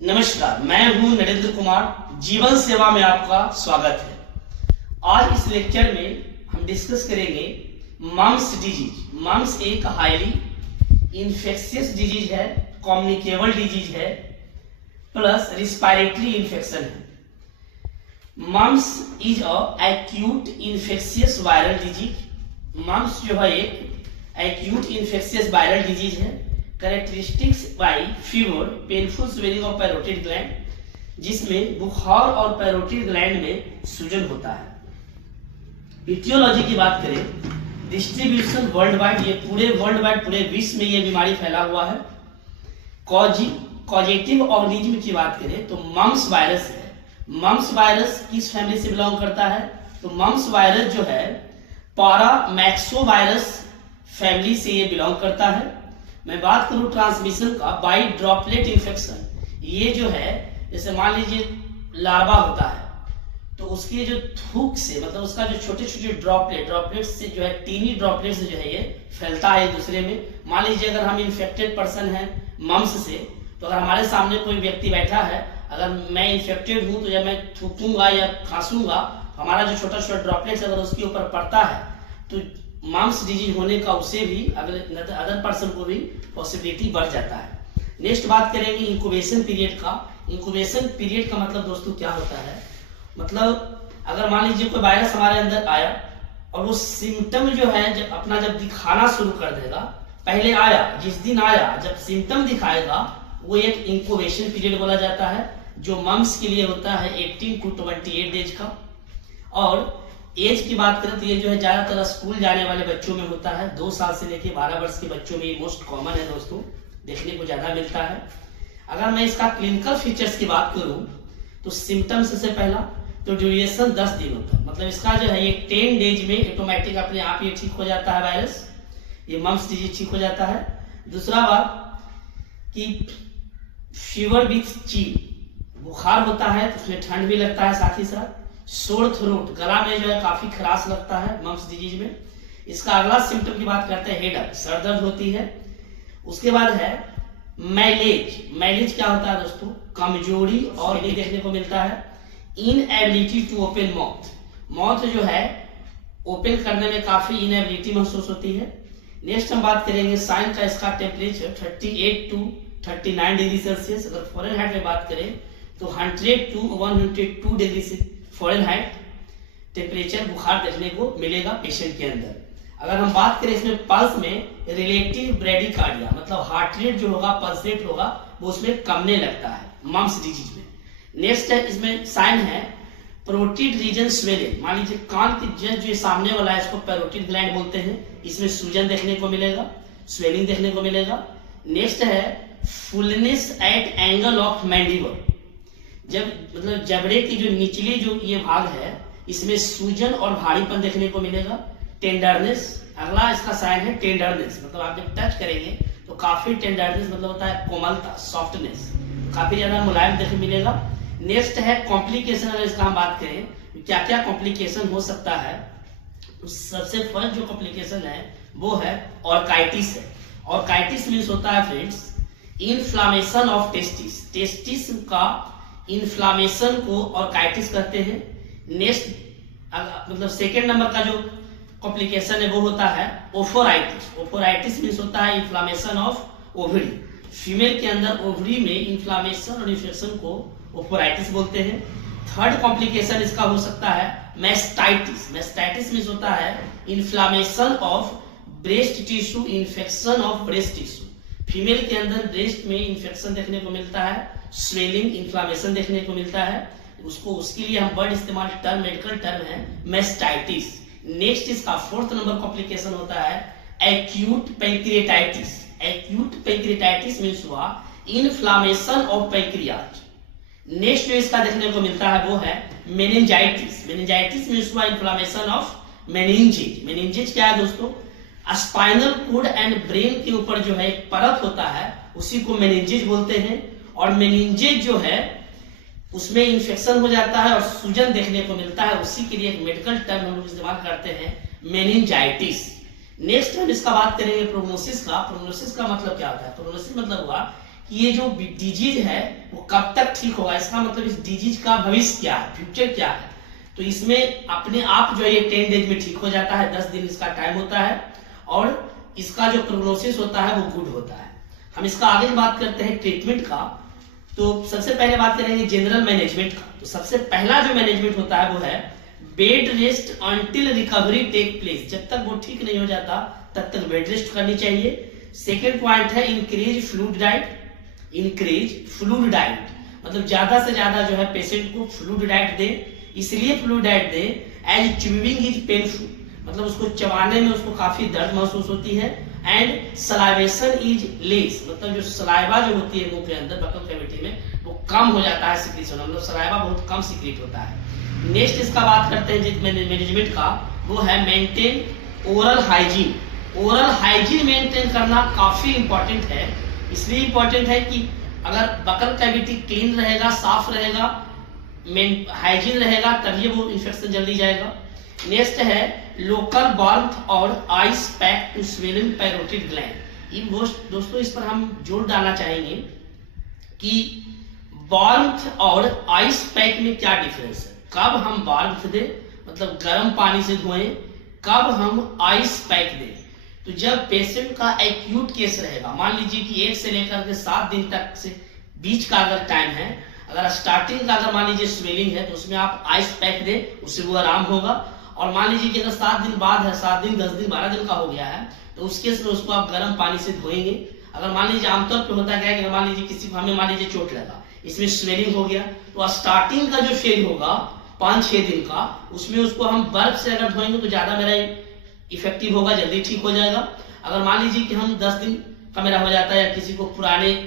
नमस्कार, मैं हूं नरेंद्र कुमार। जीवन सेवा में आपका स्वागत है। आज इस लेक्चर में हम डिस्कस करेंगे मम्स डिजीज। मम्स एक हाईली इन्फेक्शियस डिजीज है, कम्युनिकेबल डिजीज है, प्लस रिस्पायरेटरी इन्फेक्शन है। Mumps is a acute infectious viral disease. Mumps जो है एक एक्यूट इन्फेक्शियस वायरल डिजीज है। Characteristics by fever, painful swelling of parotid gland, जिसमें बुखार और पैरोटिड ग्लैंड में सूजन होता है। इटियोलॉजी की बात करें, डिस्ट्रीब्यूशन वर्ल्ड वाइड, ये पूरे वर्ल्ड वाइड, पूरे विश्व में ये बीमारी फैला हुआ है। कॉजेटिव ऑर्गेनिज्म की बात करें तो मम्स वायरस है। मम्स वायरस किस फैमिली से बिलोंग करता है? तो मम्स वायरस जो है पैरामैक्सोवायरस फैमिली से ये बिलोंग करता है। मैं बात करूं ट्रांसमिशन का, बाई ड्रॉपलेट इन्फेक्शन। ये जो है, जैसे मान लीजिए लार्वा होता है तो उसके जो थूक से, मतलब उसका जो छोटे छोटे ड्रॉपलेट से जो है, टीनी ड्रॉपलेट से जो है ये फैलता है एक दूसरे में। मान लीजिए अगर हम इन्फेक्टेड पर्सन हैं मम्स से, तो अगर हमारे सामने कोई व्यक्ति बैठा है, अगर मैं इन्फेक्टेड हूं तो जब मैं थूकूंगा या खांसूंगा, हमारा जो छोटा छोटा ड्रॉपलेट्स अगर उसके ऊपर पड़ता है तो मम्स डिजीज होने का उसे भी, अदर पर्सन को भी पॉसिबिलिटी बढ़ जाता है। नेक्स्ट बात करेंगे इंक्यूबेशन पीरियड का। इंक्यूबेशन पीरियड का मतलब दोस्तों क्या होता है? मतलब अगर मान लीजिए कोई वायरस हमारे अंदर आया और वो सिम्टम जो है जब दिखाना शुरू कर देगा, पहले आया, जिस दिन आया, जब सिम्टम दिखाएगा, वो एक इंक्यूबेशन पीरियड बोला जाता है, जो मम्स के लिए होता है 18 to 28 डेज का। और एज की बात करें तो ये जो है ज्यादातर स्कूल जाने वाले बच्चों में होता है। 2 साल से लेकर 12 वर्ष के बच्चों में ये मोस्ट कॉमन है दोस्तों, देखने को ज्यादा मिलता है। अगर मैं इसका क्लिनिकल फीचर्स की बात करूं तो सिम्टम्स से पहला तो ड्यूरेशन 10 दिन होता है। मतलब इसका जो है ये 10 डेज में ऑटोमेटिक अपने आप ये ठीक हो जाता है वायरस, ये मम्स डिजीज ठीक हो जाता है। दूसरा बात कि फीवर विथ चील, बुखार होता है तो उसमें ठंड भी लगता है, साथ ही साथ सोर थ्रोट, गला में जो है काफी खराश लगता है मम्स डिजीज में। इसका अगला सिम्टम की बात करते हैं हेडेक, सर दर्द होती है। उसके बाद है मैलेज। मैलेज क्या होता है दोस्तों? कमजोरी और ये देखने को मिलता है। Inability to open mouth, mouth जो है ओपन करने में काफी इनएबिलिटी महसूस होती है। नेक्स्ट हम बात करेंगे साइन का। इसका टेम्परेचर 38 to 39 डिग्री सेल्सियस। अगर फॉरेनहाइट में बात करें तो 100 to 102 डिग्री फॉरेनहाइट टेम्परेचर बुखार देखने को मिलेगा पेशेंट के अंदर। अगर हम बात करें इसमें पल्स में, रिलेटिव ब्रेडिकार्डिया, मतलब हार्ट रेट जो होगा, पल्स रेट होगा, वो उसमें कमने लगता है मम्स डिजीज में। नेक्स्ट है, इसमें साइन है पैरोटिड रीजन स्वेलिंग। मान लीजिए कान की जस्ट जो सामने वाला है, इसको पैरोटिड ग्लैंड बोलते हैं, इसमें सूजन देखने को मिलेगा, स्वेलिंग देखने को मिलेगा। नेक्स्ट है fullness at angle of mandible, जब मतलब जबड़े की जो निचली जो ये भाग है, इसमें सूजन और भारीपन देखने को मिलेगा। टेंडरनेस, अगला इसका साइन है टेंडरनेस, मतलब आप जब टच करेंगे तो काफी टेंडरनेस, मतलब होता है कोमलता, सॉफ्टनेस, काफी ज्यादा मुलायम देखने मिलेगा। नेक्स्ट है कॉम्प्लिकेशन। अगर इसका हम बात करें क्या क्या कॉम्प्लिकेशन हो सकता है, तो सबसे फर्स्ट जो कॉम्प्लिकेशन है वो है ऑर्काइटिस है। ऑर्काइटिस मीन्स होता है friends inflammation of testis, testis का इन्फ्लामेशन को ऑर्काइटिस कहते हैं। नेक्स्ट मतलब सेकेंड नंबर का जो कॉम्प्लिकेशन है वो होता है ओफोराइटिस। ओफोराइटिस मीन्स होता है इन्फ्लामेशन ऑफ ओवरी, फीमेल के अंदर ओवरी में इन्फ्लामेशन और इन्फेक्शन को ओफोराइटिस बोलते हैं। थर्ड कॉम्प्लिकेशन इसका हो सकता है मैस्टाइटिस। मैस्टाइटिस मीन्स होता है inflammation of breast tissue, infection of breast tissue, female के अंदर ब्रेस्ट में इन्फेक्शन देखने को मिलता है, स्वेलिंग, इन्फ्लामेशन देखने को मिलता है, उसके लिए हम वर्ड इस्तेमाल, टर्म, मेडिकल टर्म है मैस्टाइटिस। नेक्स्ट इसका फोर्थ नंबर कॉम्प्लिकेशन होता है acute pancreatitis. Acute pancreatitis means हुआ इन्फ्लामेशन ऑफ पैंक्रियाज। नेक्स्ट जो इसका देखने को मिलता है वो है मेनिंजाइटिस। मेनिंजाइटिस मीन्स हुआ इन्फ्लामेशन ऑफ मेनिंजेज। मेनिंजेज क्या है दोस्तों? स्पाइनल कोड एंड ब्रेन के ऊपर जो है एक परत होता है, उसी को मेनिंजेज बोलते हैं। और मेनिंजेज जो है उसमें इन्फेक्शन हो जाता है और सूजन देखने को मिलता है, उसी के लिए एक मेडिकल टर्म हम लोग इस्तेमाल करते हैं मेनिंजाइटिस। नेक्स्ट हम इसका बात करेंगे प्रोग्नोसिस का। प्रोग्नोसिस का मतलब क्या होता है? प्रोग्नोसिस मतलब हुआ कि ये जो डिजीज है वो कब तक ठीक होगा, इसका मतलब इस डिजीज का भविष्य क्या है, फ्यूचर क्या है। तो इसमें अपने आप जो है ये 10 डेज में ठीक हो जाता है, 10 दिन इसका टाइम होता है और इसका जो प्रोग्नोसिस होता है वो गुड होता है। हम इसका आगे बात करते हैं ट्रीटमेंट का। तो सबसे पहले बात करेंगे जनरल मैनेजमेंट का। तो सबसे पहला जो मैनेजमेंट होता है वो है bed rest until recovery take place. जब तक वो ठीक नहीं हो जाता तब तक बेड रेस्ट करनी चाहिए। सेकेंड पॉइंट है increase fluid diet. Increase fluid diet मतलब ज्यादा से ज्यादा जो है पेशेंट को फ्लूइड डाइट दे। इसलिए फ्लूइड डाइट दे एज च्यूइंग इज पेनफुल, मतलब उसको चबाने में उसको काफी दर्द महसूस होती है। एंड सलाइवेशन इज लेस, मतलब जो सलाइवा जो होती है मुंह के अंदर बकल कैविटी में वो कम हो जाता है सिक्रीशन, मतलब सलाइवा बहुत कम सिक्रीट होता है। नेक्स्ट इसका बात करते हैं जिस मैनेजमेंट का, वो है maintain oral hygiene. Oral hygiene maintain करना काफी इंपॉर्टेंट है। इसलिए इंपॉर्टेंट है कि अगर बकल कैविटी क्लीन रहेगा, साफ रहेगा, हाइजीन रहेगा, तभी वो इन्फेक्शन जल्दी जाएगा। नेक्स्ट है लोकल वार्मथ और ice pack to swelling parotid gland. दोस्तों इस पर हम जोर डालना चाहेंगे कि वार्मथ और आइस पैक में क्या डिफरेंस है। कब हम वार्मथ दें मतलब गर्म पानी से धोएं, कब हम आइस पैक दें। तो जब पेशेंट का एक्यूट केस रहेगा, मान लीजिए कि 1 से लेकर के 7 दिन तक से बीच का अगर टाइम है, अगर स्टार्टिंग का अगर मान लीजिए स्वेलिंग है तो उसमें आप आइस पैक दें, उससे वो आराम होगा। और मान लीजिए कि अगर 7 दिन बाद है, 7 दिन 10 दिन 12 दिन का हो गया है, तो उस केस में उसको आप गर्म पानी से धोएंगे। अगर मान लीजिए आमतौर पर होता है कि मान लीजिए किसी को हमें मान लीजिए चोट लगा, इसमें स्वेलिंग हो गया, तो स्टार्टिंग का जो फेज होगा 5-6 दिन का, उसमें उसको हम बर्फ से अगर धोएंगे तो ज्यादा मेरा इफेक्टिव होगा, जल्दी ठीक हो जाएगा। अगर मान लीजिए कि हम 10 दिन का मेरा हो जाता है, या किसी को पुराने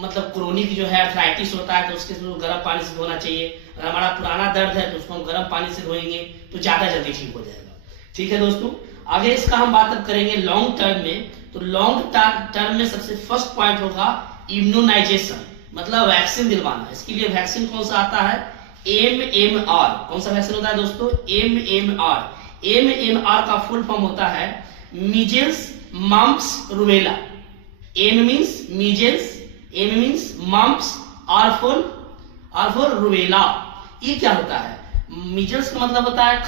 मतलब क्रोनिक जो है आर्थराइटिस होता है, तो उसके गर्म पानी से धोना चाहिए। अगर हमारा पुराना दर्द है तो उसको हम गर्म पानी से धोएंगे तो ज्यादा जल्दी ठीक हो जाएगा। ठीक है दोस्तों, आगे इसका हम बात अब करेंगे लॉन्ग टर्म में। तो लॉन्ग टर्म में सबसे फर्स्ट पॉइंट होगा इम्यूनाइजेशन, मतलब वैक्सीन दिलवाना। इसके लिए वैक्सीन कौन सा आता है, MMR। कौन सा वैक्सीन होता है दोस्तों, MMR। MMR का फुल फॉर्म होता है measles mumps rubella. M means measles, M means mumps, R for rubella. ये क्या होता है, मीजल्स का मतलब होता है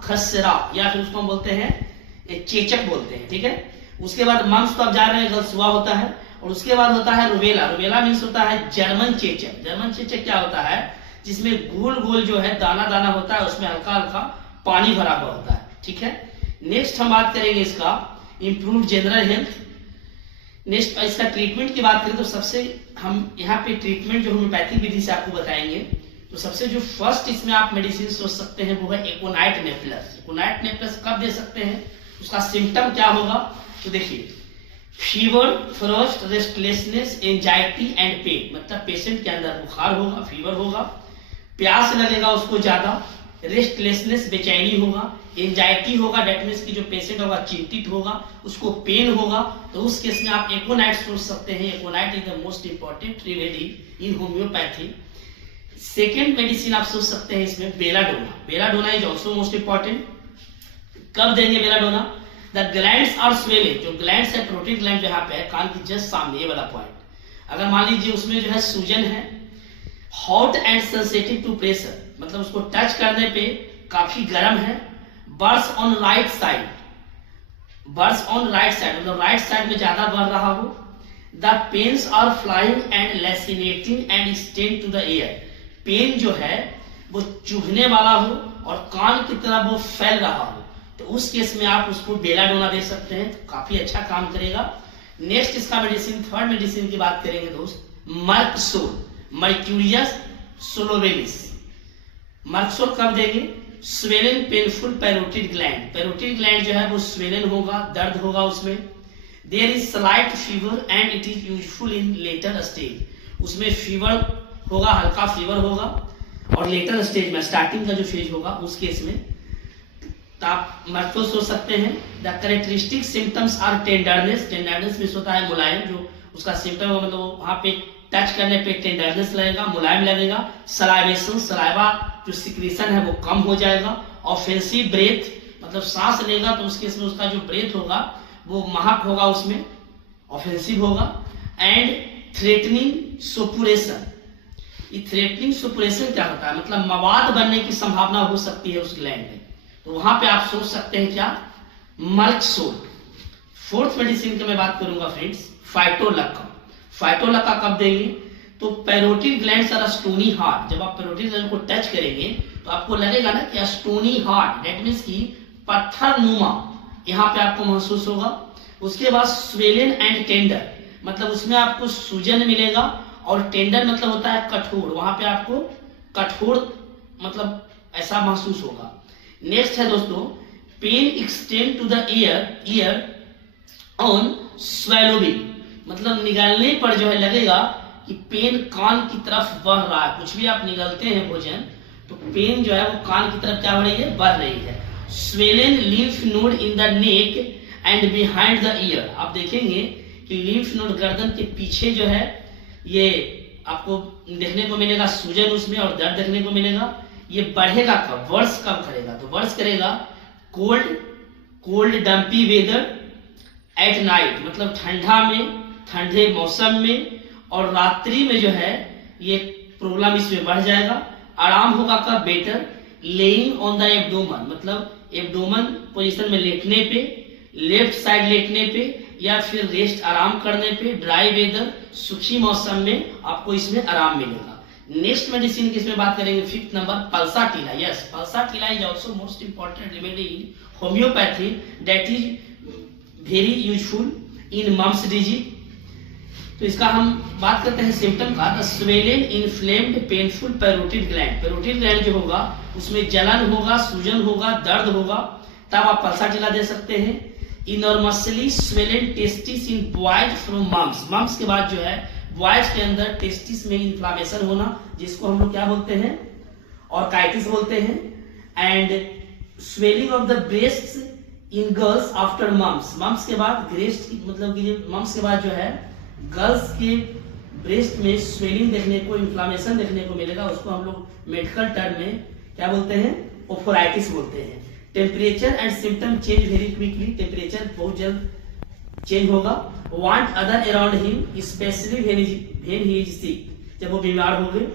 खसरा, या फिर उसको हम बोलते हैं चेचक बोलते हैं। ठीक है, उसके बाद मम्प्स तो आप जा रहे हैं गलसुआ होता है, और उसके बाद होता है रूबेला। रूबेला मीन्स होता है जर्मन चेचक। जर्मन चेचक क्या होता है, जिसमें गोल गोल जो है दाना दाना होता है, उसमें हल्का हल्का पानी भरा हुआ होता है। ठीक है, नेक्स्ट हम बात करेंगे इसका इंप्रूव जनरल हेल्थ। नेक्स्ट इसका ट्रीटमेंट की बात करें तो सबसे हम यहाँ पे ट्रीटमेंट जो होम्योपैथिक विधि से आपको बताएंगे। तो सबसे जो फर्स्ट इसमें आप मेडिसिन सोच सकते हैं वो है एकोनाइट नेप्लस। एकोनाइट नेप्लस कब दे सकते हैं, उसका सिम्टम क्या होगा, तो देखिए फीवर, फ्रस्ट, रेस्टलेसनेस, एंजाइटी एंड पेन, मतलब पेशेंट के अंदर बुखार होगा, फीवर होगा, प्यास लगेगा उसको ज्यादा, रेस्टलेसनेस बेचैनी होगा, एंजाइटी होगा, डेट मींस कि जो पेशेंट होगा चिंतित होगा, उसको पेन होगा। तो उस केस में आप एकोनाइट सोच सकते हैं। Aconite is the most important remedy in homoeopathy. Second medicine आप सोच सकते हैं इसमें belladonna. Belladonna is also most important. कब देंगे belladonna, the glands are swelling. जो ग्लैंड्स है, प्रोटीन ग्लैंड जो यहाँ पे है कान की जस्ट सामने, ये वाला पॉइंट, अगर मान लीजिए उसमें जो है सूजन है, hot and sensitive to pressure, मतलब उसको टच करने पे काफी गर्म है, worse on right side, worse on right side मतलब राइट साइड में ज्यादा बढ़ रहा हो, the pains are flying and lancinating and extend to the air. Pain जो है वो चुभने वाला हो और कान की तरफ वो फैल रहा हो, तो उस केस में आप उसको बेलाडोना दे सकते हैं, तो काफी अच्छा काम करेगा। नेक्स्ट इसका मेडिसिन, थर्ड मेडिसिन की बात करेंगे दोस्त, मर्कसोल, मर्क्यूरियस सोलोवेलिस। मर्कसोल कब देंगे, swollen painful parotid gland. Parotid gland जो है वो स्वेलन होगा, दर्द होगा उसमें। There is slight fever and it is useful in later stage. उसमें फीवर होगा, हल्का फीवर होगा, और लेटर स्टेज में स्टार्टिंग का जो फेज होगा उस केस में तो आप मर्कसोल सोच सकते हैं। The characteristic symptoms are tenderness. Tenderness में होता है मुलायम, जो उसका सिम्टम है, मतलब वहां पे टच करने पे टेंडरनेस लगेगा, मुलायम लगेगा। सलाइवेशन, सलाइवा जो सिक्रीशन है वो कम हो जाएगा। ऑफेंसिव ब्रेथ, मतलब सांस लेगा तो उसके उसका जो ब्रेथ होगा वो महक होगा, उसमें ऑफेंसिव होगा। And threatening suppuration. ये थ्रेटनिंग सुपुरेशन क्या होता है, मतलब मवाद बनने की संभावना हो सकती है उस ग्लैंड में, तो वहां पे आप सोच सकते हैं क्या, मर्क सोल्ट। फोर्थ मेडिसिन की मैं बात करूंगा फ्रेंड्स, फाइटोलक्का। फाइटोलक्का कब देंगे, तो parotid glands are stony hard. जब आप पैरोटिड ग्लैंड को टच करेंगे तो आपको लगेगा ना कि स्टोनी हार्ड, दैट मीन्स की पत्थर नुमा यहाँ पे आपको महसूस होगा। उसके बाद स्वेलन एंड टेंडर, मतलब उसमें आपको सूजन मिलेगा, और टेंडर मतलब होता है कठोर, वहां पे आपको कठोर मतलब ऐसा महसूस होगा। नेक्स्ट है दोस्तों, pain extend to the ear on swallowing, मतलब निगलने पर जो है लगेगा कि पेन कान की तरफ बढ़ रहा है। कुछ भी आप निगलते हैं भोजन तो पेन जो है वो कान की तरफ क्या हो रही है, बढ़ रही है। Swollen lymph node in the neck and behind the year, आप देखेंगे कि लिम्फ नोड गर्दन के पीछे जो है ये आपको देखने को मिलेगा सूजन उसमें और दर्द देखने को मिलेगा। ये बढ़ेगा कब, वर्ष कब करेगा, तो वर्ष करेगा cold damp weather at night, मतलब ठंडा में, ठंडे मौसम में और रात्रि में जो है ये प्रॉब्लम इसमें बढ़ जाएगा। आराम होगा कब, better laying on the abdomen, मतलब एब्डोमन पोजीशन में लेटने पे, लेफ्ट साइड लेटने पे या फिर रेस्ट आराम करने पे, ड्राई वेदर सूखी मौसम में आपको इसमें आराम मिलेगा। नेक्स्ट मेडिसिन की इसमें बात करेंगे, fifth number pulsatilla. Yes, pulsatilla is also most important remedy in homoeopathy that is very useful in mumps disease. तो इसका हम बात करते हैं सिम्टम का, swollen inflamed painful parotid gland. Parotid gland जो होगा उसमें जलन होगा, सूजन होगा, दर्द होगा, तब आप पल्साटिला दे सकते हैं। Enormously swollen testes in boys from mumps, mumps के बाद जो है बॉयज के अंदर टेस्टिस में इन्फ्लामेशन होना, जिसको हम लोग क्या बोलते हैं, ऑर्काइटिस बोलते हैं। And swelling of the breast in girls after mumps, mumps के बाद ब्रेस्ट मतलब कि मम्स के बाद जो है गर्ल्स के ब्रेस्ट में स्वेलिंग देखने को, इन्फ्लामेशन देखने को मिलेगा, उसको हम लोग मेडिकल टर्म में क्या बोलते हैं, ओफोराइटिस बोलते हैं। Temperature and symptom change very quickly, temperature बहुत जल्द चेंज होगा। Want other around him specially when he is sick, जब वो बीमार हो गए।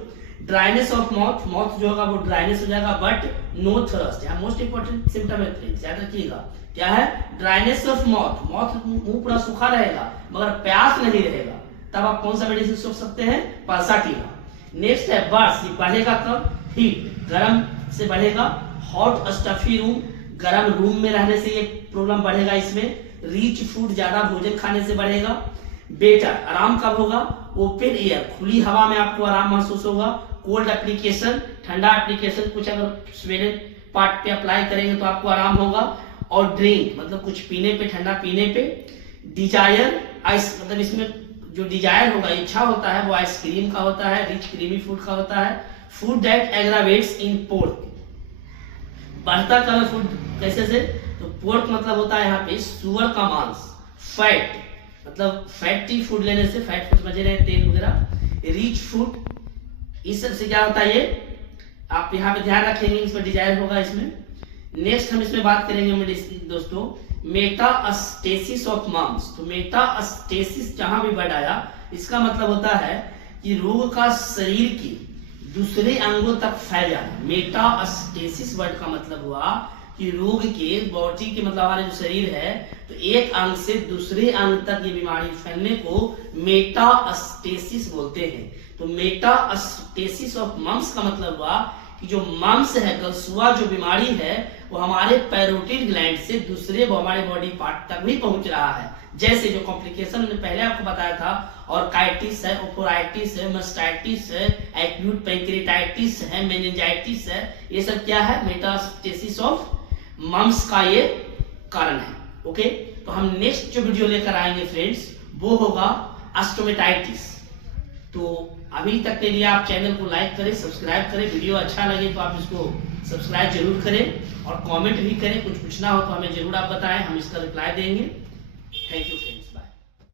ड्राइनेस ऑफ माउथ, माउथ जो होगा वो ड्राइनेस हो जाएगा, बट नो थर्स्ट। यहाँ मोस्ट इंपोर्टेंट सिम्टम है फ्रेंड्स, याद रखिएगा क्या है, ड्राइनेस ऑफ माउथ, माउथ मुंह पूरा सूखा रहेगा मगर प्यास नहीं रहेगा, तब आप कौन सा मेडिसिन सोच सकते हैं, पल्साटिला। नेक्स्ट है बर्स, ये बढ़ेगा कब, हीट, गर्म से बढ़ेगा। हॉट स्टफी रूम, गर्म रूम में रहने से ये प्रॉब्लम बढ़ेगा इसमें। रिच फूड, ज्यादा भोजन खाने से बढ़ेगा। बेटर, आराम कब होगा, ओपन एयर, खुली हवा में आपको आराम महसूस होगा। कोल्ड एप्लीकेशन, ठंडा एप्लीकेशन कुछ अगर स्वेलन पार्ट पे अप्लाई करेंगे तो आपको आराम होगा। और ड्रिंक मतलब कुछ पीने पे, ठंडा पीने पे। डिजायर आइस, मतलब इसमें जो डिजायर होगा, इच्छा होता है, वो आइसक्रीम का होता है, रिच क्रीमी फूड का होता है। Food that aggravates in pork, बढ़ता कलर फूड कैसे से, तो पोर्क मतलब होता है यहाँ पे सुअर का मांस। फैट मतलब फैटी फूड लेने से, फैट फूड समझ रहे हैं, तेल वगैरह। रिच फूड, इस सब से क्या होता है, ये आप यहाँ पे ध्यान रखेंगे, इस पर डिजायर होगा इसमें। नेक्स्ट हम इसमें बात करेंगे दोस्तों, मेटास्टेसिस ऑफ मम्स। तो मेटास्टेसिस जहां भी वर्ड आया, इसका मतलब होता है कि रोग का शरीर की दूसरे अंगों तक फैल जाना। मेटास्टेसिस वर्ड का मतलब हुआ कि रोग के बॉडी के मतलब हमारे जो शरीर है, तो एक अंग से दूसरे अंग तक ये बीमारी फैलने को मेटास्टेसिस बोलते हैं। तो मेटास्टेसिस ऑफ मम्स का मतलब हुआ कि जो मम्स है, गलसुआ जो बीमारी है, वो हमारे पैरोटिड ग्लैंड से दूसरे हमारे बॉडी पार्ट तक भी पहुंच रहा है। जैसे जो कॉम्प्लिकेशन मैंने पहले आपको बताया था, ऑर्काइटिस है, ओफोराइटिस है, मस्टाइटिस है, एक्यूट पैंक्रेटाइटिस है, मेनिंजाइटिस है, ये सब क्या है, मेटास्टेसिस ऑफ मम्स का ये कारण है। ओके, तो हम नेक्स्ट जो वीडियो लेकर आएंगे फ्रेंड्स, वो होगा स्टोमेटाइटिस। तो अभी तक के लिए आप चैनल को लाइक करें, सब्सक्राइब करें, वीडियो अच्छा लगे तो आप इसको सब्सक्राइब जरूर करें और कमेंट भी करें। कुछ पूछना हो तो हमें जरूर आप बताएं, हम इसका रिप्लाई देंगे। Thank you.